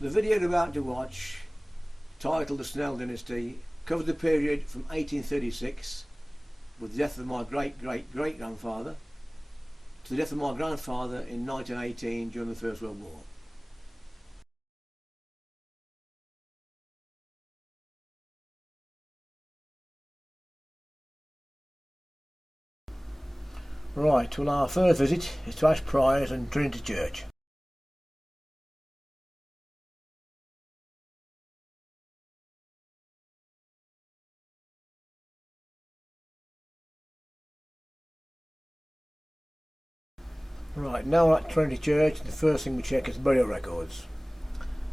The video you're about to watch, titled The Snell Dynasty, covers the period from 1836, with the death of my great-great-great-grandfather, to the death of my grandfather in 1918 during the First World War. Right, well, our first visit is to Ash Priors and Trinity Church. Right, now we're at Trinity Church. The first thing we check is burial records.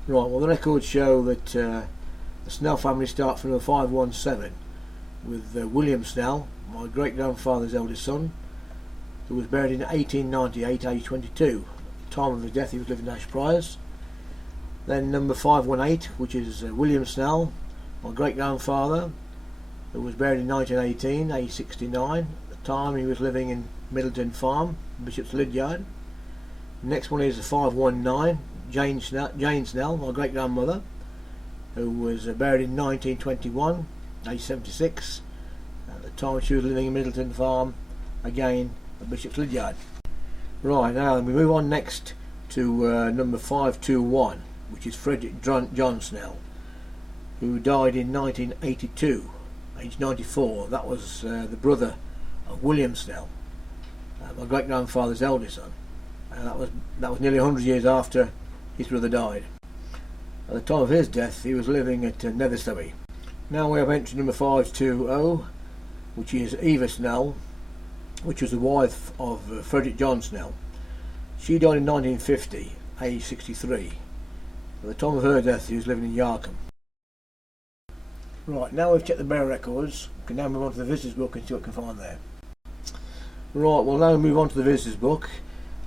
Right, well, the records show that the Snell family start from the 517 with William Snell, my great-grandfather's eldest son, who was buried in 1898, age 22. At the time of his death he was living in Ash Priors. Then number 518, which is William Snell, my great-grandfather, who was buried in 1918, age 69. At the time he was living in Middleton Farm, Bishop's Lydyard. The next one is 519, Jane Snell, my great-grandmother, who was buried in 1921, age 76. At the time she was living in Middleton Farm, again at Bishop's Lydyard. Right, now we move on next to number 521, which is Frederick John Snell, who died in 1982, age 94. That was the brother of William Snell, my great-grandfather's eldest son. That was nearly 100 years after his brother died. At the time of his death he was living at Netherstowe. Now we have entry number 520, which is Eva Snell, which was the wife of Frederick John Snell. She died in 1950, age 63. At the time of her death he was living in Yarkham. Right, now we've checked the burial records, we can now move on to the visitors book and see what we can find there. Right, well, now we move on to the visitors book.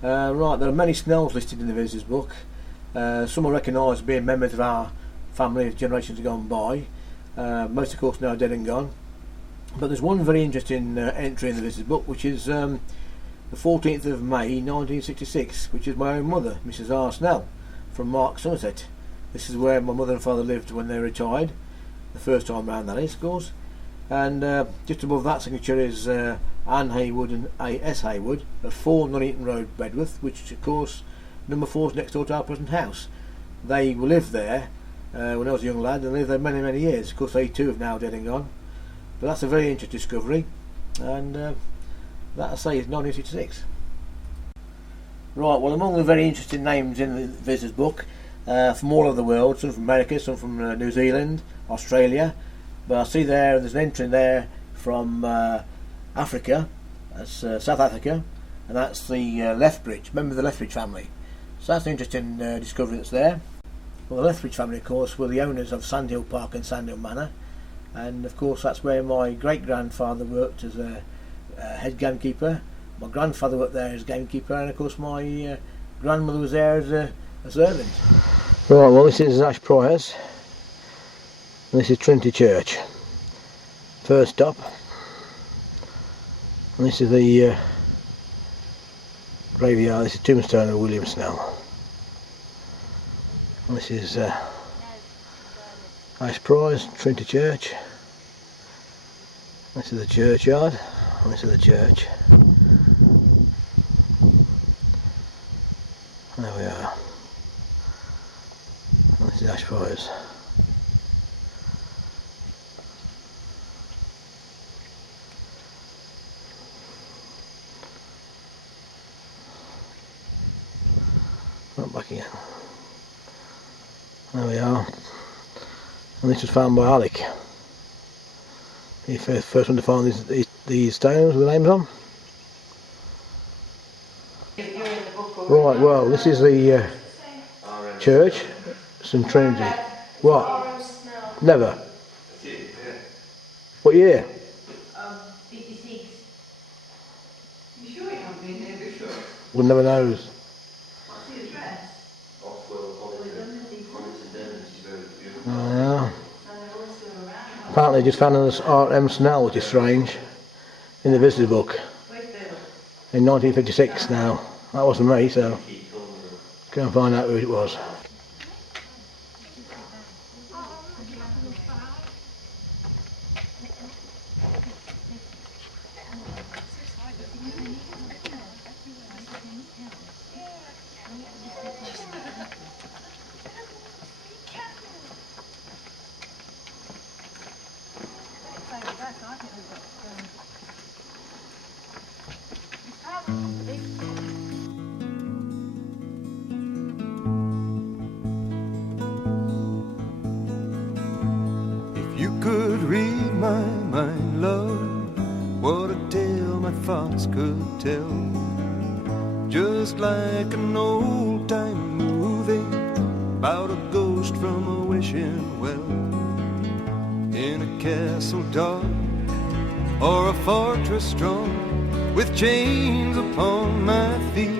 Right, there are many Snells listed in the visitors book. Some are recognised as being members of our family as generations have gone by. Most of course now dead and gone. But there's one very interesting entry in the visitors book, which is the 14th of May 1966, which is my own mother, Mrs. R. Snell, from Mark, Somerset. This is where my mother and father lived when they retired, the first time round that is, of course. And just above that signature is Anne Haywood and A.S. Haywood at 4 Nuneaton Road, Bedworth, which of course number 4 is next door to our present house. They lived there when I was a young lad and lived there many years. Of course they too have now dead and gone. But that's a very interesting discovery, and that I say is 1966. Right, well, among the very interesting names in the visitors book, from all over the world, some from America, some from New Zealand, Australia, but I see there's an entry in there from Africa, that's South Africa, and that's the Lethbridge, member of the Lethbridge family. So that's an interesting discovery that's there. Well, the Lethbridge family, of course, were the owners of Sandhill Park and Sandhill Manor, and of course that's where my great-grandfather worked as a head gamekeeper. My grandfather worked there as gamekeeper, and of course my grandmother was there as a servant. Right, well, this is Ash Priors, and this is Trinity Church. First stop, and this is the graveyard. This is tombstone of William Snell. And this is Ash Priors, Trinity Church. This is the churchyard, and this is the church. There we are. And this is Ash Priors. Right, back again. There we are. And this was found by Alec. He first one to find these stones with the names on. Right, well, this is the church, St Trinity. What? Never. What year? 56. You sure you haven't been here before? One never knows. What's the address? Yeah. Apparently just found this R.M. Snell, which is strange, in the visitor book in 1956 now. That wasn't me, so go and find out who it was. out a ghost from a wishing well, in a castle dark or a fortress strong, with chains upon my feet.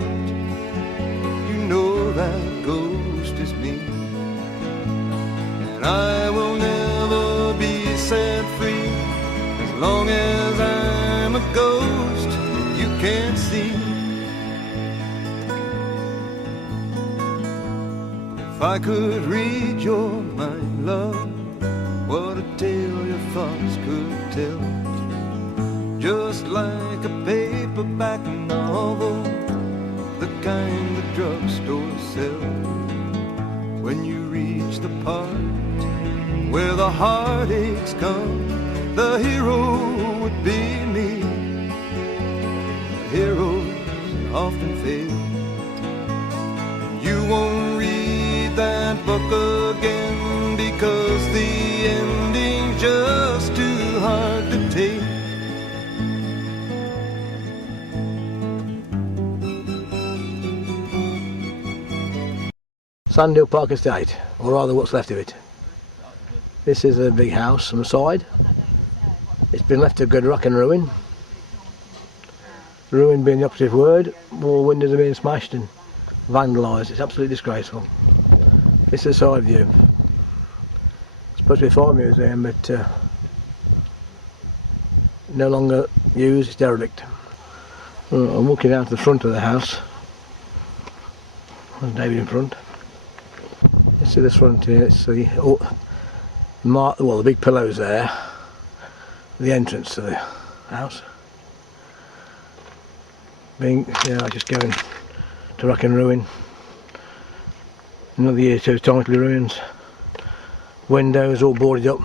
You know that ghost is me, and I will never be set free as long as I'm a ghost you can't see. If I could read your mind, love, what a tale your thoughts could tell, just like a paperback novel, the kind the drugstore sells. When you reach the part where the heartaches come, the hero would be me. The heroes often fail, and you won't read that book again because the ending's just too hard to take. Sandhill Park Estate, or rather what's left of it. This is a big house on the side. It's been left to good rock and ruin. Ruin being the operative word. All windows are being smashed and vandalised. It's absolutely disgraceful. This is a side view. It's supposed to be a fire museum, but no longer used, it's derelict. I'm walking down to the front of the house. There's David in front. This is the front here. It's the big pillows there. The entrance to the house. Just going to rock and ruin. Another year or two, totally ruins. Windows all boarded up.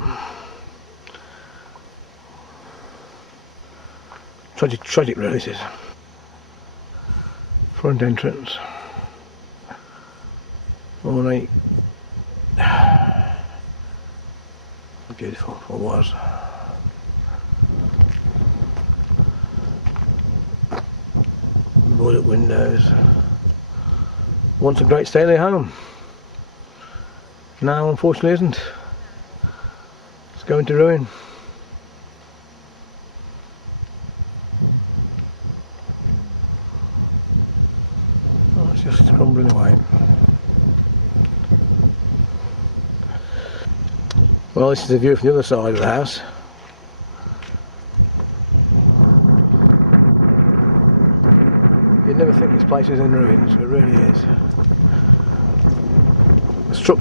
Tragic really this is. Front entrance. Only beautiful, or was. Boarded windows. Once a great stately home. Now unfortunately isn't. It's going to ruin. Oh, it's just crumbling away. Well, this is the view from the other side of the house. You'd never think this place is in ruins, but it really is.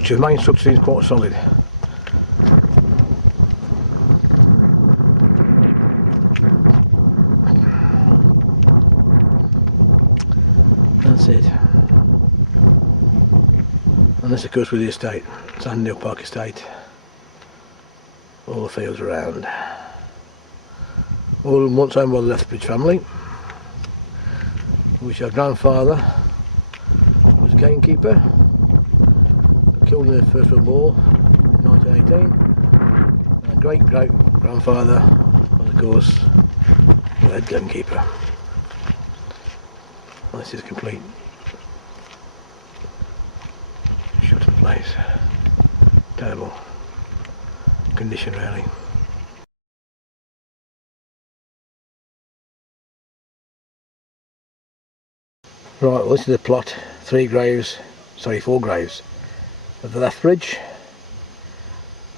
The main structure is quite solid. That's it. And this of course with the estate, Sandhill Park Estate. All the fields around. All once owned by the Lethbridge family, which our grandfather was a gamekeeper, killed in the First World War in 1918. And great grandfather was of course the head gamekeeper. Well, this is complete. Shut up place. Terrible condition really. Right, well this is the plot, 4 graves of the Lethbridge,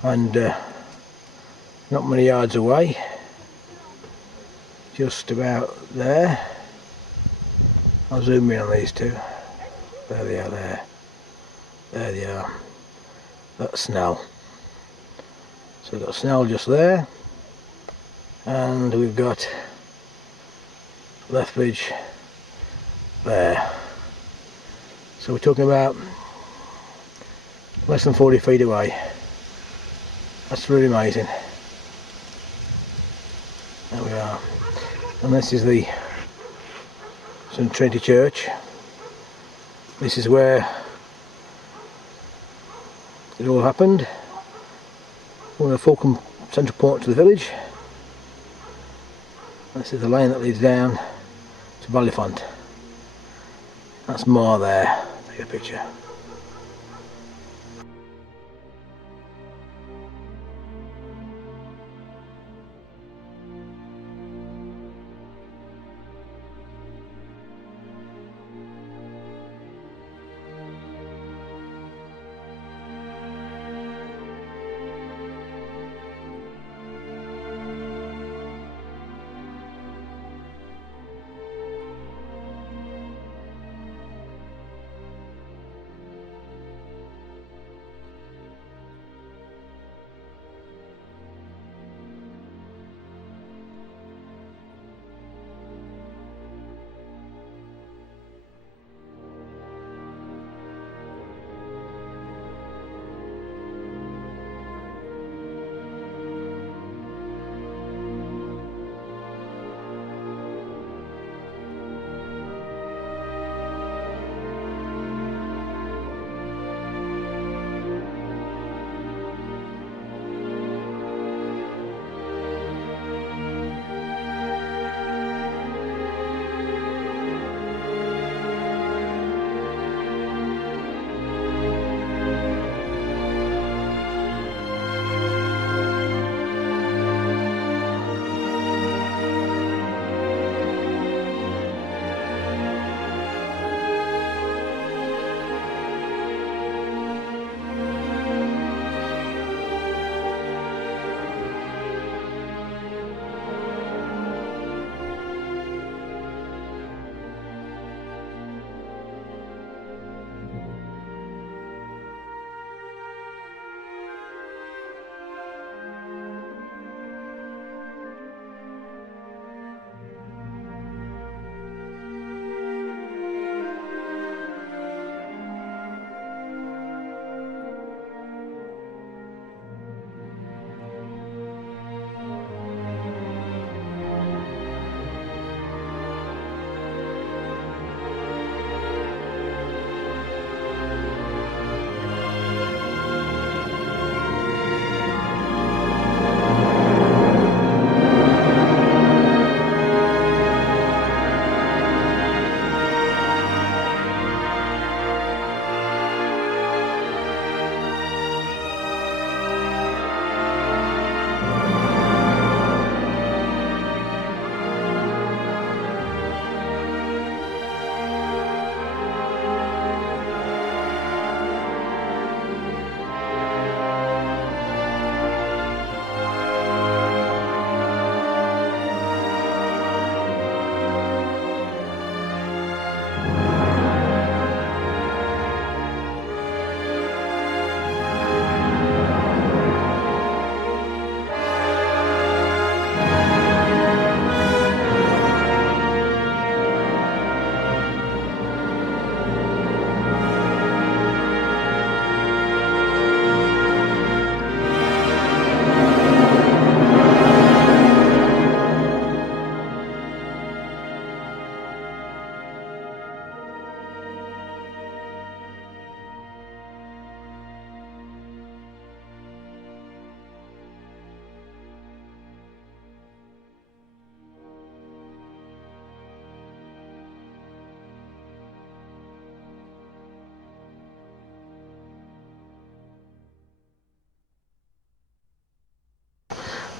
and not many yards away, just about there. I'll zoom in on these two. There they are there. There they are. That's Snell. So we've got Snell just there, and we've got Lethbridge there. So we're talking about less than 40 feet away. That's really amazing. There we are. And this is the St Trinity Church. This is where it all happened. One of the Fulham central point to the village. This is the lane that leads down to Ballyfont. That's Mar there. Take a picture.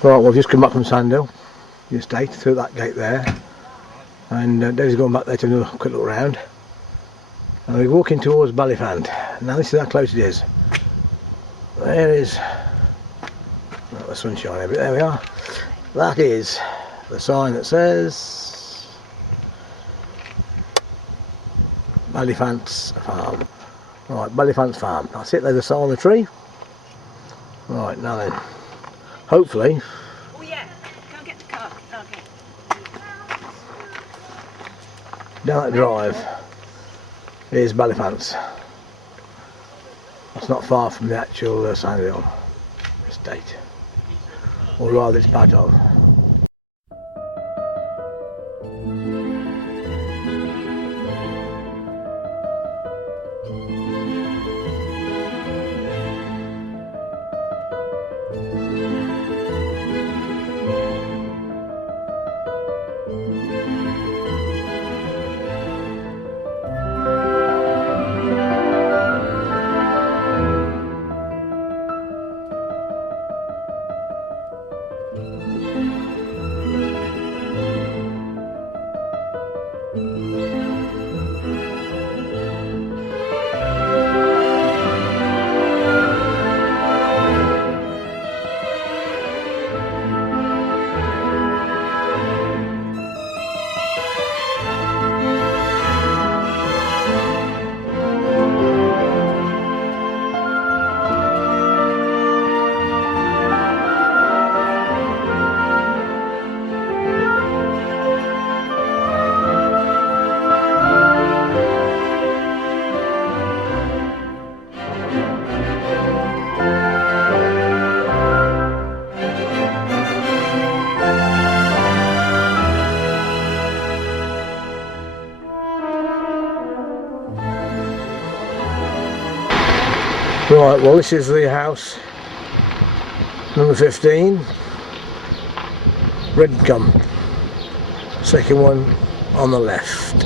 Right, we've just come back from Sandhill, the estate, through that gate there, and Dave's going back there to another quick look round, and we're walking towards Ballyfant. Now this is how close it is. There is, well, the sun's shining a bit, there we are. That is the sign that says Ballyfant's Farm. Right, Ballyfant's Farm, that's it, there's a sign on the tree. Right, now then, hopefully. Oh yeah, go and get the car. Okay. Down that drive is Ballyfant's. That's not far from the actual Sandhill estate, or rather it's part of. Right, well this is the house, number 15, Redcombe, second one on the left.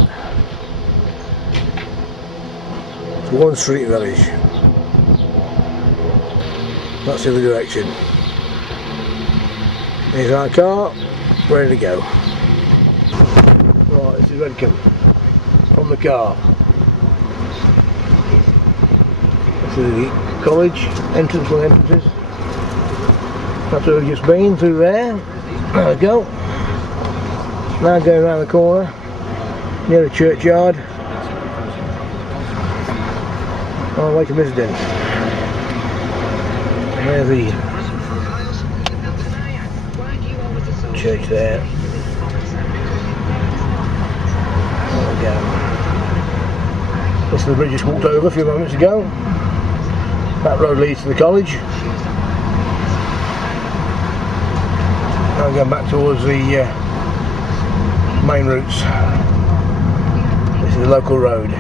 It's one street village, that's the other direction. Here's our car, ready to go. Right, this is Redcombe, from the car. The college entrance, one of the entrances. That's where we've just been, through there. There we go. Now going around the corner near the churchyard on the way to Misden. And there's the church there. There we go. This is the bridge just walked over a few moments ago. That road leads to the college. Now I'm going back towards the main routes. This is the local road.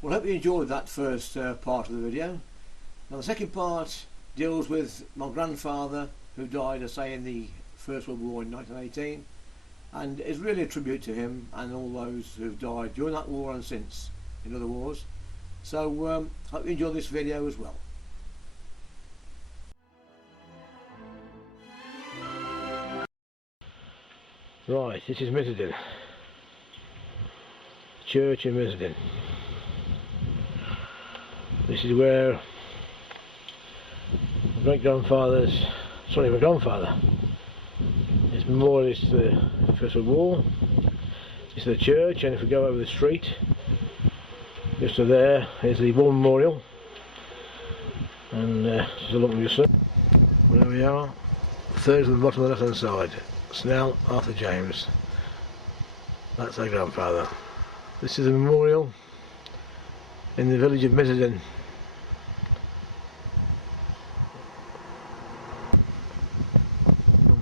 Well, I hope you enjoyed that first part of the video. Now the second part deals with my grandfather, who died, I say, in the First World War in 1918, and is really a tribute to him and all those who've died during that war and since in other wars. So hope you enjoyed this video as well. Right, this is Missedin. Church in Missedin. This is where my great-grandfather's, sorry, my grandfather, his memorial is to the First World War. It's the church, and if we go over the street, just to there is the war memorial, and just a look at your son. There we are, third from the bottom of the left hand side, Snell Arthur James. That's our grandfather. This is a memorial in the village of Missedin.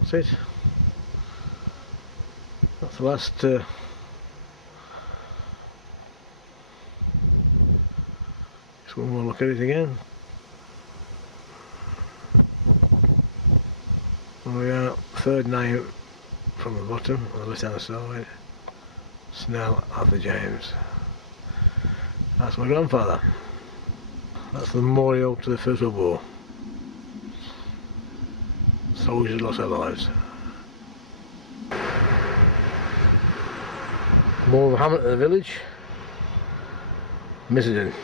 That's it. That's the last just one more look at it again. There we are, third name from the bottom on the left hand side, Snell Arthur James. That's my grandfather. That's the memorial to the First World War. Soldiers lost their lives. More of a hamlet in the village, Missedin.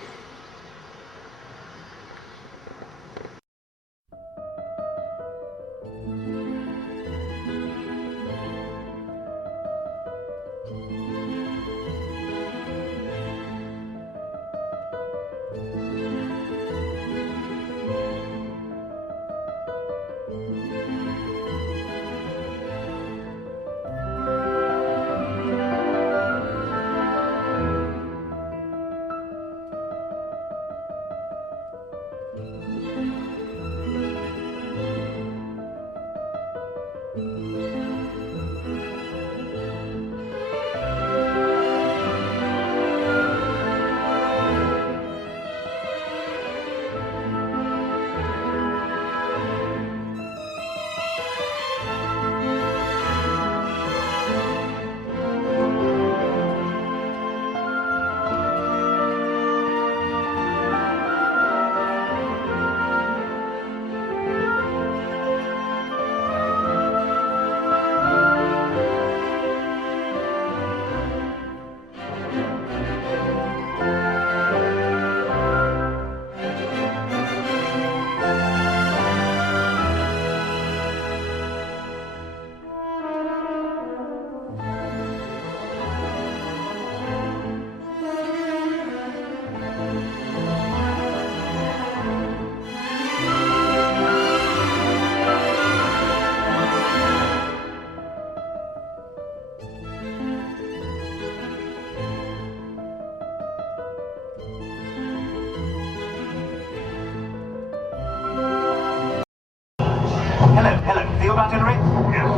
Hello. Field artillery? Yes.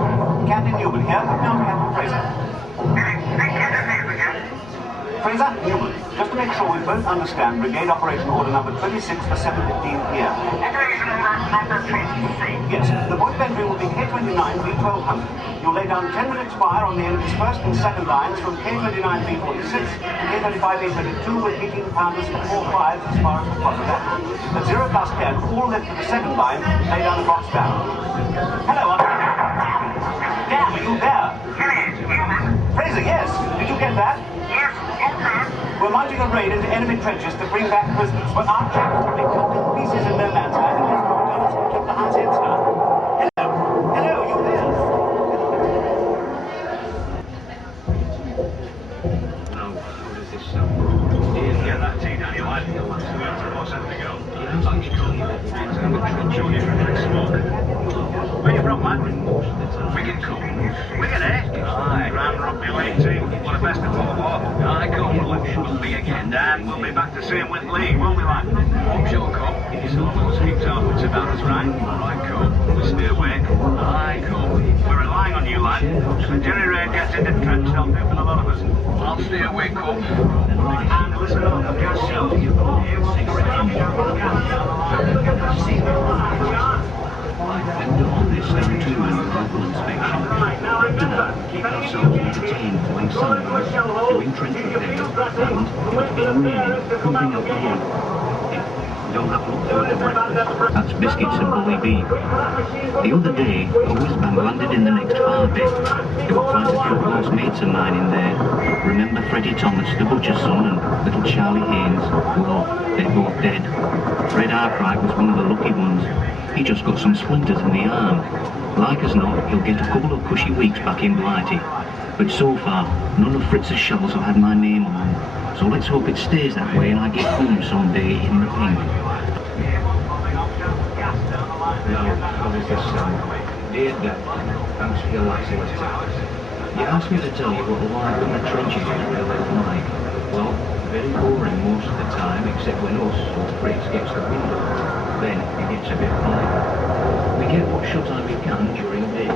Captain Newman here. Now Captain Fraser. Fraser, Newman. Just to make sure we both understand, Brigade Operation Order number 26 for 7:15 p.m. Operation Order number 26. Yes. The point of entry will be K29 B1200. You'll lay down 10 minutes fire on the enemy's first and second lines from K29 B46 to K35 B32 with 18-pounders for 4-5 as far as the top of that. At 0 plus 10, all left to the second line, lay down the box barrel. Hello, Damn, are you there? Fraser, yes. Did you get that? Yes, okay. We're mounting a raid into enemy trenches to bring back prisoners, but our troops will be cut to pieces in no man's land unless we can keep the Huns in, sir. Hello, you there? Now, what is this yeah, that tea, Daniel. I think the one's what's that to go? Lunch cool. It's under trench on here for next smoke. Where you from, man? Wigan cool. Wigan, eh? Aye. Round rugby league team. What a best of all war. Aye, go we'll be again. Dan, we'll be back to see him with Lee, won't we, lad? Hope you'll come. So those keeps afterwards about us, right? Right, cool. We'll stay awake. Aye, cool. We're relying on you, lad. If the Jerry Ray gets into the trench, they'll do for a lot of us. I'll stay awake, cool. And listen up, the gas shell. On this 72-man global inspection, Dr. detained for sunrise, doing trench repair, and putting up the Don't have to look for the breakfast. That's biscuits and bully beef. The other day, a whiz-bang landed in the next far bit. There were quite a few close mates of mine in there. Remember Freddie Thomas, the butcher's son, and little Charlie Haynes? Well, they're both dead. Fred Arkwright was one of the lucky ones. He just got some splinters in the arm. Like as not, he'll get a couple of cushy weeks back in Blighty. But so far, none of Fritz's shovels have had my name on them. So let's hope it stays that way and I get home someday in the pink. Now, this is Dear Dad, thanks for your last letter. You asked me to tell you what life in the trenches is really like. Well, very boring most of the time, except when us, or Fritz, gets the window. Then it gets a bit fine. We get what shut-eye we can during the day.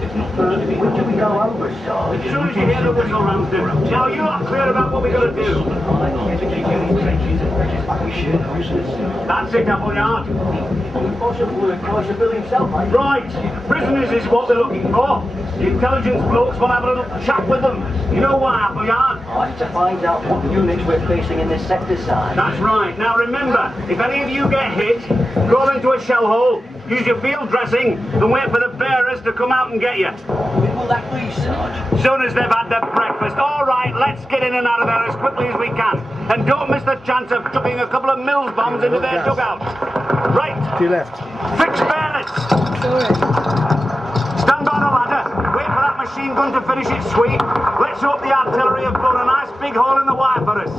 There's not much to be enjoyed. Go over, so. As soon as you hear the whistle, Ramsden. Now, you're not clear about what we're going to do. That's it, Appleyard. Right. Prisoners is what they're looking for. The intelligence blokes will have a little chat with them. You know what, Appleyard? I have to find out what units we're facing in this sector side. That's right. Now remember, if any of you get hit, crawl into a shell hole, use your field dressing, and wait for the bearers to come out and get you. When will that be, Sarge? Soon as they've had their breakfast. All right, let's get in and out of there as quickly as we can. And don't miss the chance of chucking a couple of Mills bombs into their dugout. Right. To your left. Fix bayonets. Stand by the ladder. Wait for that machine gun to finish its sweep. Let's hope the artillery have blown a nice big hole in the wire for us.